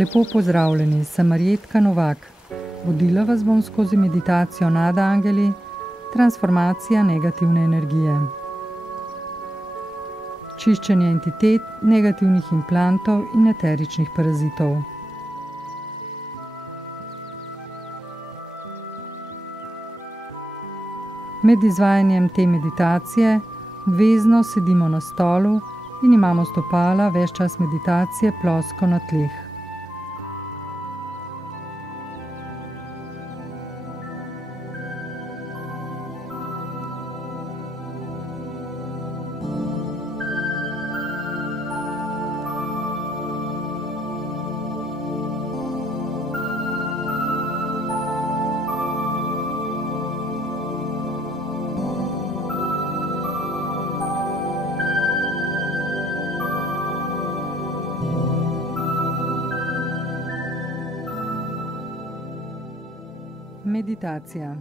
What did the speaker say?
Lepo pozdravljeni, sem Marjetka Novak. Vodila vas bom skozi meditacijo nad angeli, transformacija negativne energije. Čiščenje entitet, negativnih implantov in eteričnih parazitov. Med izvajanjem te meditacije vezno sedimo na stolu in imamo stopala ves čas meditacije plosko na tleh. Meditacija.